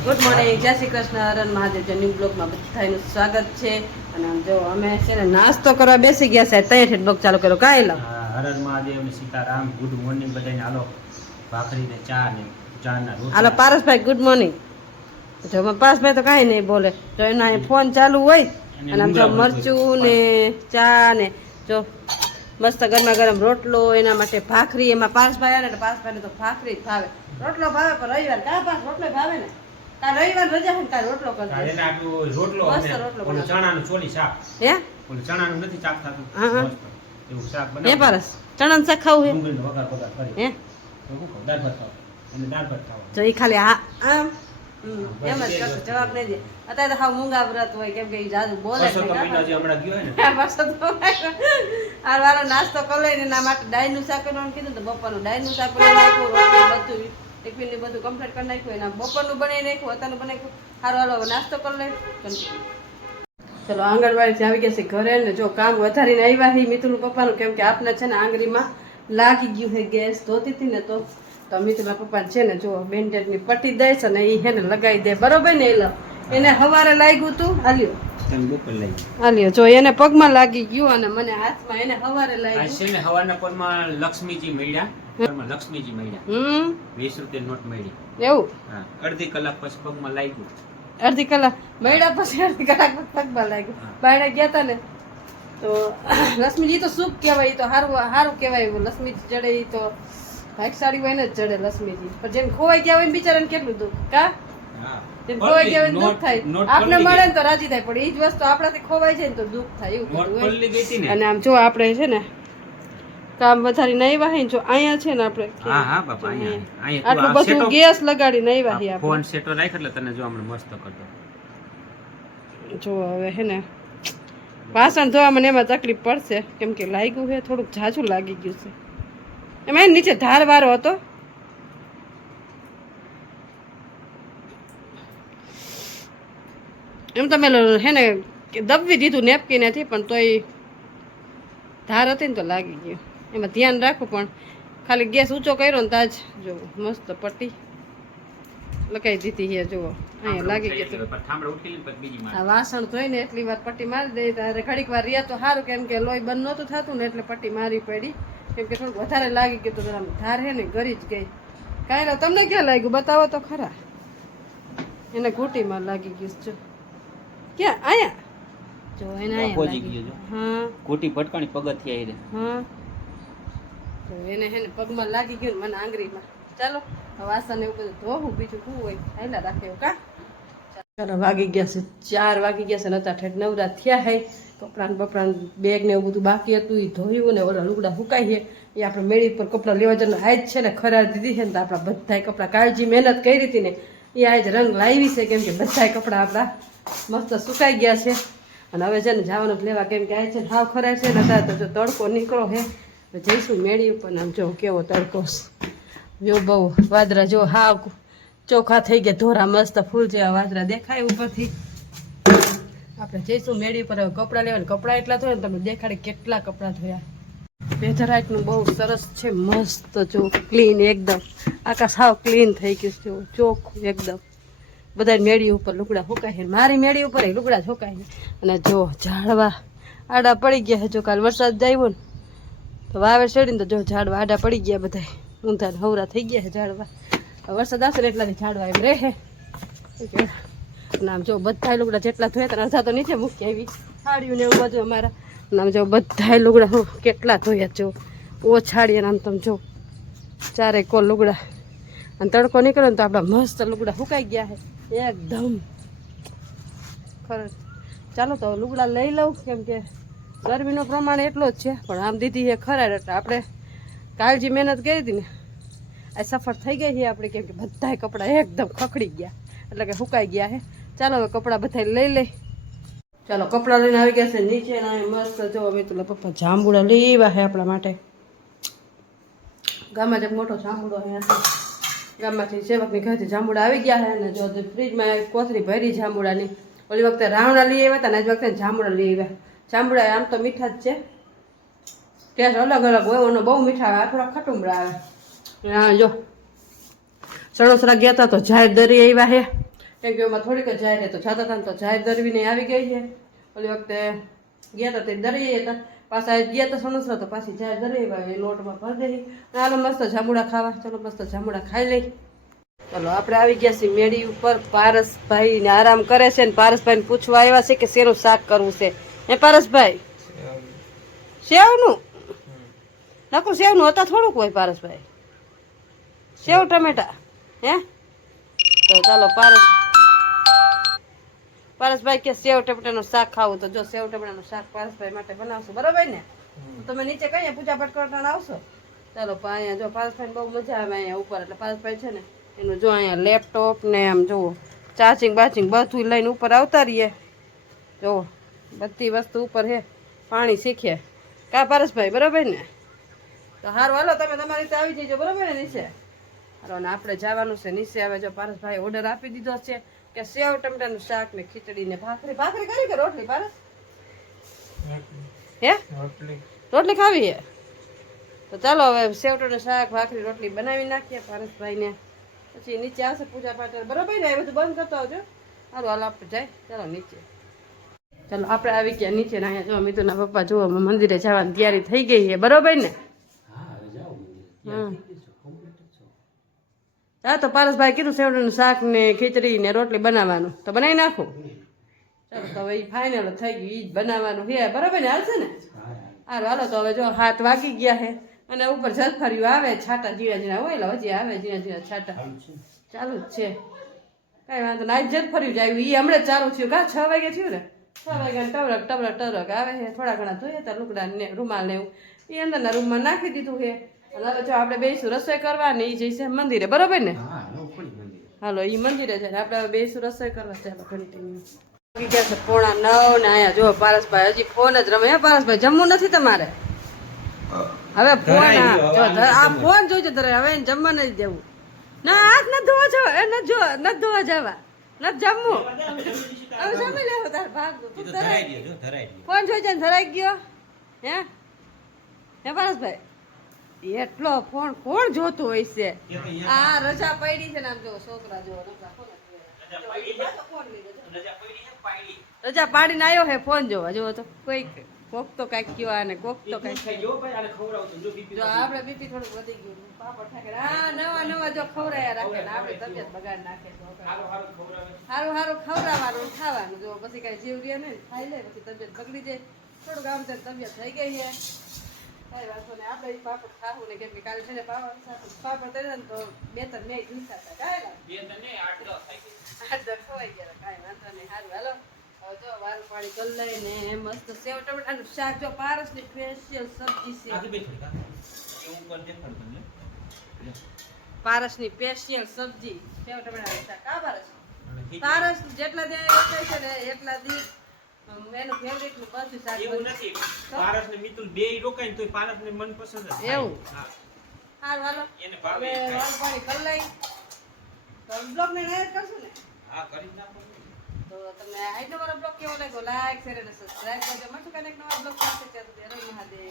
Good morning, જય શ્રી કૃષ્ણ, હરણ Mahadev. New બ્લોગમાં બધાનું સ્વાગત છે. અને આમ જો અમે છે ને નાસ્તો કરવા બેસી ગયા છે, તૈયાર બ્લોગ ચાલુ કર્યો. કાંઈ લો હરણ મહાદેવ ને સીતારામ. ગુડ મોર્નિંગ બધાને. હાલો ભાખરી ને ચા ને ના રોટલા. હાલો પારસભાઈ, ગુડ મોર્નિંગ. જો પારસભાઈ તો કાંઈ નહીં બોલે, જો એના ફોન ચાલુ હોય. અને આમ જો મરચું ને ચા ને જો મસ્ત ગરમા ગરમ રોટલો, એના માટે ભાખરી. એમાં પારસભાઈ આવે ને પારસભાઈને તો ભાખરી જ ભાવે. રોટલો ભાવે પણ રવિવાર કાં પાસ રોટલો ભાવે ને. કાલ રવિવાર રજા હોય કાલ રોટલો કરજો. એને આટલું રોટલો મસ્ત રોટલો ઓલું ચણાનું ચોલી શાક. હે ઓલું ચણાનું નથી શાક થતું. હા. એવું શાક હે બનાવ. પારસ ચણાનું શાક ખાવું હે? ડુંગળીનો વઘાર કરી. હે તો હું કહું દાળ ભાત ખાવ. અને દાળ ભાત ખાવ. જો એ ખાલી આમ એમ જ કરતો, જવાબ નહીં દે. અત્યારે તો હાવ મૂંગા વ્રત હોય, કેમ કે એ જાજુ બોલે બસો તો મહિનો જે હમણાં ગયો હે ને. આ વાળો નાસ્તો કરી લઈને એના માટે ડાયનું શાક કરવાનું કીધું તો બપોરનું ડાયનું શાક બનાવી નાખ્યું, રોટલી બધું ટિફિનની બધું કમ્પ્લીટ કરી નાખ્યું. એના બપોરનું બનાવી નાખ્યું, અત્યારનું બનાવ્યું. સારું હાલો નાસ્તો કરી લે. ચલો આંગણવાડીથી આવી ગયા છે ઘરે ને જો કામ વધારીને આવ્યા છે મિતુલ પપ્પાનું, કેમ કે આપને છે ને આંગળીમાં લાગી ગયું છે. ગેસ ધોતી હતી ને તો મિતુલના પપ્પા છે ને જો બેન્ડેડની પટ્ટી દે છે ને એ હે ને લગાવી દે, બરોબર ને? એને હવારે લાગ્યું હતું, હાલ્યો જો એને પગમાં લાગી ગયું અને મને હાથમાં, એને હવારે લાગ્યું છે ને. હવારના પરમાં લક્ષ્મીજી મળ્યા. લક્ષ્મીજી મળ્યા. 20 રૂપિયા નોટ મળી. એવું? હા, અડધી કલાક પછી પગમાં લાગ્યું. અડધી કલાક મળ્યા પછી અડધી કલાક પગમાં લાગ્યું. બાયણે ગયા હતા ને તો લક્ષ્મીજી તો શું કહેવાય, તો સારું સારું કહેવાય. લક્ષ્મીજી જડે એ તો ભાગશાળી હોય ને જ જડે લક્ષ્મીજી. પણ જેમ ખોવાઈ ગયા હોય ને બિચારાને કેટલું દુઃખ. કા જેમ ખોવાઈ ગયા હોય દુઃખ થાય. આપણે મળે ને તો રાજી થાય, પણ એ જ વસ્તુ આપણાથી ખોવાઈ જાય ને તો દુઃખ થાય. એવું બધું. અને આમ જો આપણે છે ને કામ વધારી નહીં વાહી જો અહીંયા છે ને આપણે આટલું બધું ગેસ લગાડી નહીં વાહી આપણે ફોન સેટો રાખ એટલે તને જો હમણાં મસ્ત કરતો. જો હવે હે ને વાસણ ધોવા મને એમાં તકલીફ પડશે, કેમ કે લાગ્યું છે થોડુંક ઝાઝું લાગી ગયું છે. એમાં નીચે ધાર વાળો હતો. એમ તમે હે ને દબવી દીધું નેપકીનેથી, પણ તોય ધાર હતી ને તો લાગી ગયું. એમાં ધ્યાન રાખવું, પણ ખાલી ગેસ ઊંચો કર્યો ને તાજ જો મસ્ત પટ્ટી લગાવી દીધી છે. જુઓ અહીંયા લાગી ગયું. આ વાસણ ધોઈને એટલી વાર પટ્ટી મારી દઈ ત્યારે ઘડીક વાર રહ્યા તો સારું, કેમ કે લોહી બંધ નહોતું થતું ને એટલે પટ્ટી મારી પડી. કેમ કે થોડુંક વધારે લાગી ગયું તો ધાર હે ને ગરી જ ગઈ. કાંઈ ના, તમને ક્યાં લાગ્યું બતાવો તો ખરા. એને ઘૂંટીમાં લાગી ગયું. જો ક્યાં? અહીંયા જો એને અહીંયા લાગી ગયું. હા, ઘૂંટી ભટકાણી પગથિયા આવી રે. હા, તો એને હે ને પગમાં લાગી ગયું મને આંગળીમાં. ચાલો વાસણ એવું બધું ધોવું, બીજું શું હોય હાઈલા રાખે કા. ચાલો વાગી ગયા છે 4 વાગી ગયા છે ને અત્યારે ઠેઠ નવરા થયા હે. કપડાં બપડાં બેગ ને એવું બધું બાકી હતું એ ધોયું ને ઓલા લુગડા સુકાઈ છે એ આપણે મેળી પર કપડાં લેવા જવાનું આજ છે ને ખરાર દીધી છે ને તો આપણા બધાય કપડાં કાળજી મહેનત કરી હતી ને એ આજ રંગ લાવી છે, કેમ કે બધાય કપડાં આપણા મસ્ત સુકાઈ ગયા છે. અને હવે છે ને જવાનું લેવા, કેમ કે આ છે ને હાવ ખરાર છે ને અત્યારે તો જો તડકો નીકળો હે. જઈશું મેળી ઉપર. આમ જો કેવો તડકો જો બહુ વાદરા જો હાવ ચોખા થઈ ગયા, ધોરા મસ્ત ફૂલ જેવા વાદરા દેખાય ઉપરથી. આપણે જઈશું મેળી પર. હવે કપડાં લેવાના, કપડાં એટલા ધોયા ને તમને દેખાડે કેટલા કપડાં ધોયા. વેધરાઇટનું બહુ સરસ છે, મસ્ત જો ક્લીન એકદમ. આકાશ હાવ ક્લીન થઈ ગયું છે, ચોખ્ખું એકદમ. બધા મેળી ઉપર લુગડા સુકાય છે, મારી મેળી ઉપર લુગડા સુકાય છે. અને જો ઝાડવા આડા પડી ગયા છે. જો કાલ વરસાદ આવ્યો ને તો વાવેર ચડીને તો જો ઝાડવા આડા પડી ગયા, બધા ઊંધા હવરા થઈ ગયા છે ઝાડવા. વરસાદ આવશે ને એટલાથી ઝાડવા એમ રહે. નામ જો બધા લુગડા જેટલા ધોયા હતા અડધા તો નીચે મૂકી આવી, સાડીઓ ને એવું બધું અમારા. નામ જો બધા લુગડા હું કેટલા ધોયા જો ઓછાડીએ. આમ તમે જો 4 કોલ લુગડા. અને તડકો નીકળ્યો ને તો આપણા મસ્ત લુગડા સુકાઈ ગયા છે એકદમ ખરે. ચાલો તો લુગડા લઈ લઉં, કેમ કે ગરમીનો પ્રમાણ એટલો જ છે. પણ આમ દીધી છે ખરાડ એટલે આપણે કાળજી મહેનત કરી હતી ને આ સફળ થઈ ગઈ છે આપણે, કેમ કે બધાય કપડાં એકદમ ખખડી ગયા એટલે કે સુકાઈ ગયા છે. ચાલો હવે કપડાં બધા લઈ લઈ. ચાલો કપડાં લઈને આવી ગયા છે નીચે. મસ્ત જો અમે તો પપ્પા જાંબુડા લેવા છે આપણા માટે. ગામમાં જે મોટો જાંબુડો અહીંયા ગામમાંથી સેવકની ઘરેથી જાંબુડા આવી ગયા છે. અને જો ફ્રીજમાં કોથળી ભરી જાંબુડાની. ઓલી વખતે રાવણા લઈ આવ્યા હતા ને આજ વખતે જાંબુડા લઈ આવ્યા. જાંબુડા આમ તો મીઠા જ છે, ટેસ્ટ અલગ અલગ હોય. એનો બહુ મીઠા આવે, થોડા ખટુંબડા આવે. જો સણોસરા ગયા હતા તો જાહેર દરી આવ્યા છે. કેમ કે એમાં થોડીક જ જાય રહે તો જાતા હતા ને તો જાય દરવીને આવી ગઈ છે. ઓલી વખતે ગયા હતા તે દરી હતા, પાછા ગયા હતા સણસરા તો પાછી જાય દરી આવી લોટમાં ભરી દઈ. હાલો મસ્ત જાંબુડા ખાવા, ચલો મસ્ત જાંબુડા ખાઈ લઈ. ચલો આપણે આવી ગયા છીએ મેળી ઉપર. પારસભાઈ ને આરામ કરે છે ને પારસભાઈ પૂછવા આવ્યા છે કે શેનું શાક કરવું છે. હે પારસભાઈ? સેવનું? નકરું સેવનું હતા થોડુંક હોય પારસભાઈ. સેવ ટમેટા હે? તો ચાલો પારસભાઈ કે સેવ ટમેટાનું શાક ખાવું, તો જો સેવ ટમેટાનું શાક પારસભાઈ માટે બનાવશું, બરાબર ને? તમે નીચે કઈ પૂજા પાઠ કરતા આવશો. ચાલો અહીંયા જો પારસભાઈ બહુ મજા આવે અહીંયા ઉપર. એટલે પારસભાઈ છે ને એનું જો અહીંયા લેપટોપ ને આમ જુઓ ચાર્જિંગ બાચિંગ બધું લઈને ઉપર આવતા રહીએ. જુઓ બધી વસ્તુ ઉપર છે. પાણી શીખે કા પારસભાઈ, બરાબર ને? તો સારું હાલો તમે તમારી રીતે આવી જજો, બરાબર ને નીચે? હાલો ને આપણે જવાનું છે નીચે. હવે જો પારસભાઈ ઓર્ડર આપી દીધો છે કે સેવ ટમેટાનું શાક ને ખીચડી ને ભાખરી. ભાખરી કરી કે રોટલી પારસ? હે રોટલી ખાવી હે? તો ચાલો હવે સેવ ટમેટાનું શાક ભાખરી રોટલી બનાવી નાખીએ પારસભાઈને. પછી નીચે આવશે પૂજા પાઠ, બરાબર ને? એ બધું બંધ કરતો આવજો. સારું હાલો આપણે જાય, ચાલો નીચે. ચાલો આપણે આવી ગયા નીચે ને અહીંયા જો મિતુના પપ્પા જુઓ મંદિરે જવાની તૈયારી થઈ ગઈ છે, બરોબર ને? હા તો પારસભાઈ કીધું સેવડાનું શાક ને ખીચડી ને રોટલી બનાવવાનું, તો બનાવી નાખું. ચાલો તો હવે એ ફાઇનલ થઈ ગયું, એ જ બનાવવાનું છે, બરાબર ને? હાલશે ને? સારું હાલો તો હવે જો 7 વાગી ગયા છે અને ઉપર જલફર્યું આવે, છાટા ઝીણા ઝીણા હોય એટલે હજી આવે ઝીણા ઝીણા છાટા ચાલુ જ છે. કાંઈ વાંધો ના, આજ જલફર્યું જ આવ્યું, એ હમણાં ચાલુ થયું. કા 6 વાગે થયું ને? 6 વાગ્યા ટવરક ટવરક ટવરક આવે છે. થોડા ઘણા ધોઈએ હતા લુગડા ને રૂમાલ ને એવું, એ અંદરના રૂમમાં નાખી દીધું છે. અને હવે જો આપણે બેસીશું રસોઈ કરવા ને એ જઈશે મંદિરે, બરોબર ને? હાલો એ મંદિરે છે ને આપણે હવે બેસીશું રસોઈ કરવા. ચાલો કન્ટિન્યુ. વાગી ગયા છે 8:45 ને અહીંયા જો પારસભાઈ હજી ફોન જ રમે. હે પારસભાઈ જમવું નથી તમારે? હવે ફોન જો આ ફોન જોઈજો તારે, હવે જમવા નથી દેવું. ના હાથ ન ધોવા જવા, એ ન ધોવા જવા, ન જમવું. હવે જમી લેવું તાર ભાગ. ફોન જોઈજો ને ધરાઈ ગયો. હે પારસભાઈ? એટલો ફોન કોણ જોતું હોય છે? આ રજા પડી છે ને આમ જો છોકરા જો રજા પાડીને આવ્યો હે ફોન જોવા. જો તો કોઈ કોક તો કઈક કયો અને કોક તો કઈક જો આપણે બીપી થોડું વધી ગયું. પાપડ ઠાકે નવા જો ખવડાયા રાખે ને આપણે તબિયત બગાડ નાખે. સારું સારું ખવડાવવાનું ખાવાનું જો પછી કઈ જીવ રહે ને ખાઈ લે પછી તબિયત બગડી જાય. થોડુંક આમ તબિયત થઈ ગઈ છે. કઈ વાંધો નહીં, આપણે પાપડ ખાવું ને કેમ કે કાલે છે ને પાપડ તળ્યા ને તો 2-3 નહીં ઢીસા હતા. કાંઈ 8-10 ખવાઈ ગયા. કાંઈ વાંધો નહીં, સારું હાલો. હવે જો વારું પાણી કરી લઈને મસ્ત સેવ ટમેટાનું શાક, જો પારસની સ્પેશિયલ સબ્જી છે. પારસની સ્પેશિયલ સબ્જી સેવ ટમેટાનું શાક. કા પારસ જેટલા દે છે ને એટલા દી એનું ફેવરિટ નું બધું શાક. એવું નથી, પારસ ને મિતુલ બેય રોકાય તો પારસ ને મનપસંદ જ એવું. હારું હાલો એને ભાવે વારું પાણી કરી લઈ તો બ્લોગ ને એડ કરશું ને? હા કરી નાખો. તો તમને આજનો મારો બ્લોગ કેવો લાગ્યો? લાઈક શેર અને સબસ્ક્રાઇબ કરજો. મળશું કાલે એક નવા બ્લોગ સાથે. ત્યાં સુધી હર મહાદેવ.